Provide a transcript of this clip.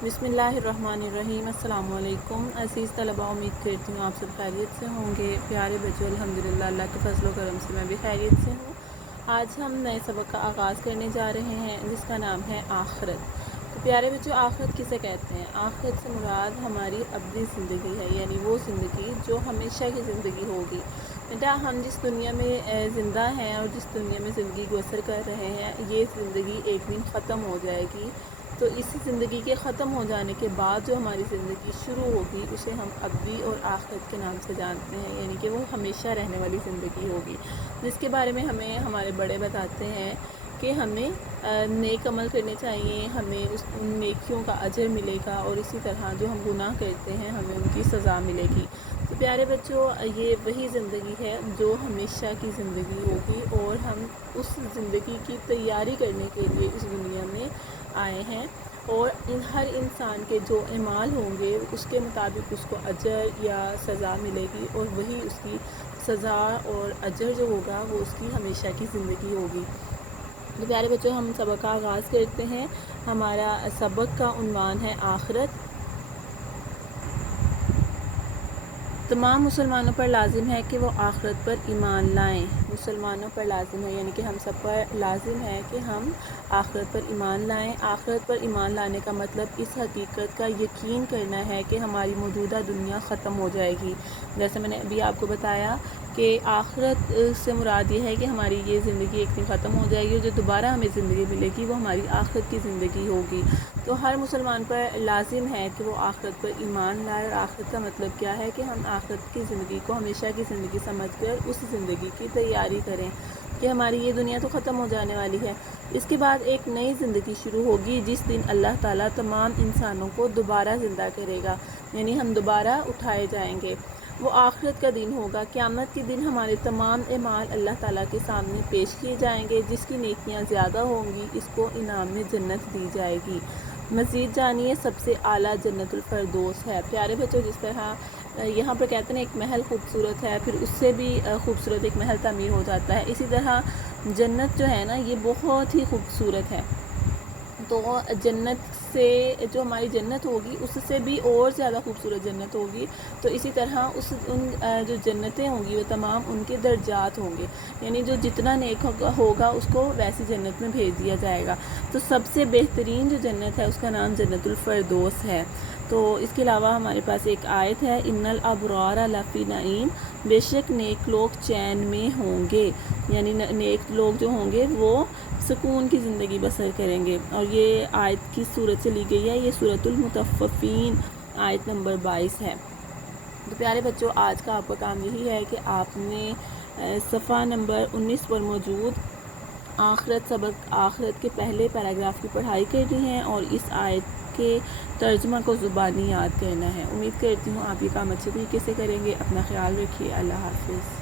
बिस्मिल्लाहिर्रहमानिर्रहीम। अस्सलाम वालेकुम अज़ीज़ तलबा, उम्मीद करती हूँ आप सब खैरियत से होंगे। प्यारे बच्चों, अल्हम्दुलिल्लाह अल्लाह के फजल व करम से मैं भी खैरियत से हूँ। आज हम नए सबक का आगाज़ करने जा रहे हैं जिसका नाम है आखिरत। तो प्यारे बच्चों, आखिरत किसे कहते हैं? आखिरत से मुराद हमारी अब्दी ज़िंदगी है, यानी वो ज़िंदगी जो हमेशा की ज़िंदगी होगी। बेटा, हम जिस दुनिया में ज़िंदा हैं और जिस दुनिया में ज़िंदगी बसर कर रहे हैं, ये ज़िंदगी एक दिन ख़त्म हो जाएगी। तो इस ज़िंदगी के ख़त्म हो जाने के बाद जो हमारी ज़िंदगी शुरू होगी उसे हम अब्दी और आखिरत के नाम से जानते हैं, यानी कि वो हमेशा रहने वाली ज़िंदगी होगी, जिसके बारे में हमें हमारे बड़े बताते हैं कि हमें नेक अमल करने चाहिए, हमें उन नेकियों का अजर मिलेगा और इसी तरह जो हम गुनाह करते हैं हमें उनकी सज़ा मिलेगी। तो प्यारे बच्चों, ये वही ज़िंदगी है जो हमेशा की ज़िंदगी होगी और हम उस ज़िंदगी की तैयारी करने के लिए इस दुनिया में आए हैं। और हर इंसान के जो अमाल होंगे उसके मुताबिक उसको अजर या सज़ा मिलेगी और वही उसकी सज़ा और अजर जो होगा वो उसकी हमेशा की ज़िंदगी होगी। तो प्यारे बच्चों, हम सबक का आगाज़ करते हैं। हमारा सबक का उन्वान है आखिरत। तमाम मुसलमानों पर लाजिम है कि वो आखिरत पर ईमान लाएं। मुसलमानों पर लाजिम है, यानी कि हम सब पर लाजिम है कि हम आखिरत पर ईमान लाएं। आखिरत पर ईमान लाने का मतलब इस हकीकत का यकीन करना है कि हमारी मौजूदा दुनिया ख़त्म हो जाएगी। जैसे मैंने अभी आपको बताया कि आखिरत से मुराद ये है कि हमारी ये ज़िंदगी एक दिन ख़त्म हो जाएगी और जो दोबारा हमें ज़िंदगी मिलेगी वो हमारी आखिरत की ज़िंदगी होगी। तो हर मुसलमान पर लाजिम है कि वो आखिरत पर ईमान लाए। और आखिरत का मतलब क्या है कि हम आखिरत की ज़िंदगी को हमेशा की ज़िंदगी समझकर उस ज़िंदगी की तैयारी करें कि हमारी ये दुनिया तो ख़त्म हो जाने वाली है, इसके बाद एक नई ज़िंदगी शुरू होगी जिस दिन अल्लाह ताला तमाम इंसानों को दोबारा ज़िंदा करेगा, यानी हम दोबारा उठाए जाएंगे। वो आखिरत का दिन होगा। क़यामत के दिन हमारे तमाम अमाल अल्लाह ताला के सामने पेश किए जाएंगे। जिसकी नेकियां ज़्यादा होंगी इसको इनाम में जन्नत दी जाएगी। मज़ीद जानिए, सबसे आला जन्नतुल फ़िरदौस है। प्यारे बच्चों, जिस तरह यहाँ पर कहते हैं एक महल खूबसूरत है, फिर उससे भी खूबसूरत एक महल तामीर हो जाता है, इसी तरह जन्नत जो है ना ये बहुत ही खूबसूरत है। तो जन्नत से जो हमारी जन्नत होगी उससे भी और ज़्यादा खूबसूरत जन्नत होगी। तो इसी तरह जो जन्नतें होंगी वो तमाम उनके दर्जात होंगे, यानी जो जितना नेक होगा उसको वैसी जन्नत में भेज दिया जाएगा। तो सबसे बेहतरीन जो जन्नत है उसका नाम जन्नतुल फ़िरदौस है। तो इसके अलावा हमारे पास एक आयत है, इन्नल अबरार लफ़ी नईम, बेशक नेक लोग चैन में होंगे, यानी नेक लोग जो होंगे वो सुकून की ज़िंदगी बसर करेंगे। और ये आयत की सूरत से ली गई है, ये सूरतुल मुतफ़्फ़िफ़ीन आयत नंबर 22 है। तो प्यारे बच्चों, आज का आपका काम यही है कि आपने सफ़ा नंबर 19 पर मौजूद आखिरत के पहले पैराग्राफ की पढ़ाई करनी है और इस आयत के तर्जुमा को ज़ुबानी याद करना है। उम्मीद करती हूँ आप ये काम अच्छे तरीके से करेंगे। अपना ख्याल रखिए। अल्लाह हाफ़िज़।